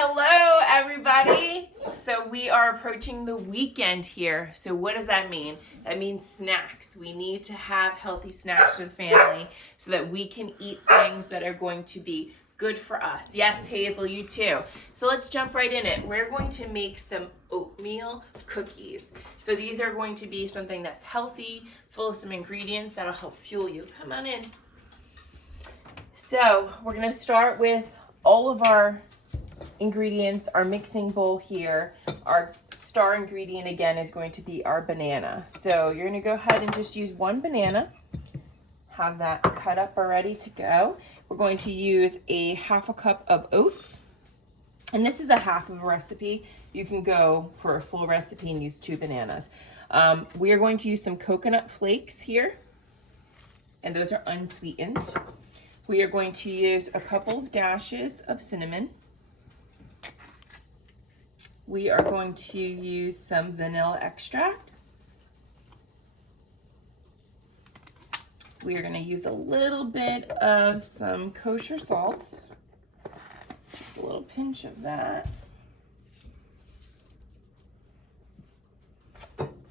Hello, everybody. So we are approaching the weekend here. So what does that mean? That means snacks. We need to have healthy snacks for the family so that we can eat things that are going to be good for us. Yes, Hazel, you too. So let's jump right in it. We're going to make some oatmeal cookies. So these are going to be something that's healthy, full of some ingredients that'll help fuel you. Come on in. So we're going to start with all of our ingredients. Our mixing bowl here, our star ingredient again is going to be our banana. So you're going to go ahead and just use one banana, have that cut up or ready to go. We're going to use a half a cup of oats, and this is a half of a recipe. You can go for a full recipe and use 2 bananas. We are going to use some coconut flakes here, and those are unsweetened. We are going to use a couple of dashes of cinnamon. We are going to use some vanilla extract. We are going to use a little bit of some kosher salts, just a little pinch of that.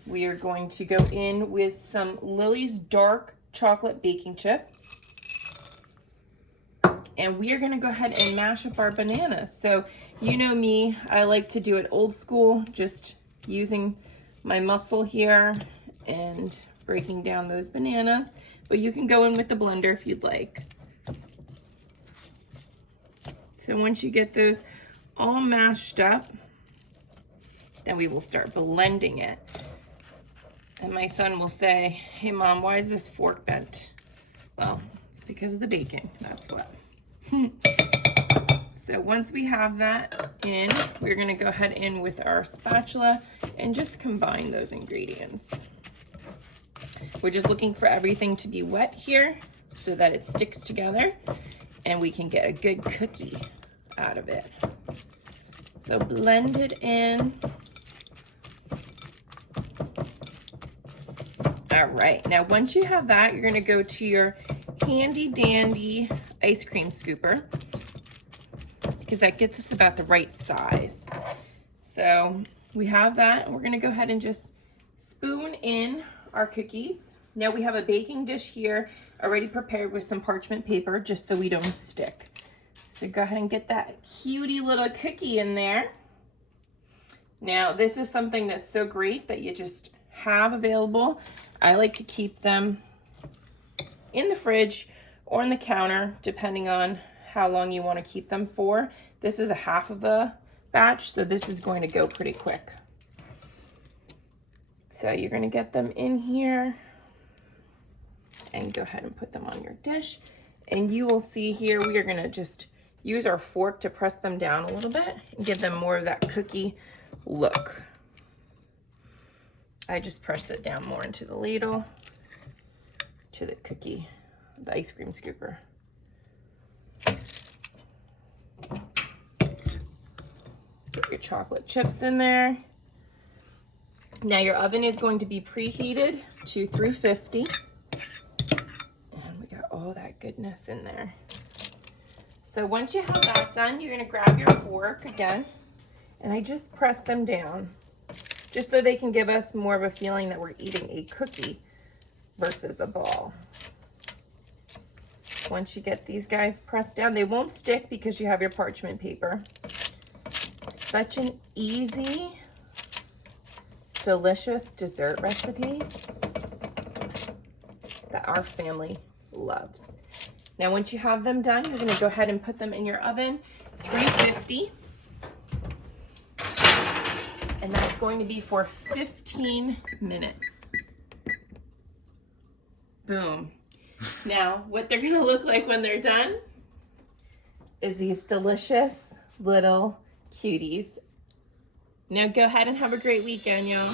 We are going to go in with some Lily's dark chocolate baking chips. And we are going to go ahead and mash up our bananas. So you know me, I like to do it old school, just using my muscle here and breaking down those bananas. But you can go in with the blender if you'd like. So once you get those all mashed up, then we will start blending it. And my son will say, "Hey Mom, why is this fork bent?" Well, it's because of the baking, that's what. So once we have that in, we're going to go ahead in with our spatula and just combine those ingredients. We're just looking for everything to be wet here so that it sticks together and we can get a good cookie out of it. So blend it in. All right, now once you have that, you're going to go to your handy dandy ice cream scooper, because that gets us about the right size. So we have that, and we're going to go ahead and just spoon in our cookies. Now we have a baking dish here already prepared with some parchment paper just so we don't stick. So go ahead and get that cutie little cookie in there. Now this is something that's so great that you just have available. I like to keep them in the fridge or on the counter, depending on how long you want to keep them for. This is a half of a batch, so this is going to go pretty quick. So you're going to get them in here and go ahead and put them on your dish. And you will see here, we are going to just use our fork to press them down a little bit and give them more of that cookie look. I just press it down more into the ladle, to the cookie, the ice cream scooper. Get your chocolate chips in there. Now your oven is going to be preheated to 350. And we got all that goodness in there. So once you have that done, you're going to grab your fork again, and I just press them down, just so they can give us more of a feeling that we're eating a cookie versus a ball. Once you get these guys pressed down, they won't stick because you have your parchment paper. Such an easy, delicious dessert recipe that our family loves. Now once you have them done, you're going to go ahead and put them in your oven, 350. And that's going to be for 15 minutes. Boom. Now, what they're gonna look like when they're done is these delicious little cuties. Now go ahead and have a great weekend, y'all.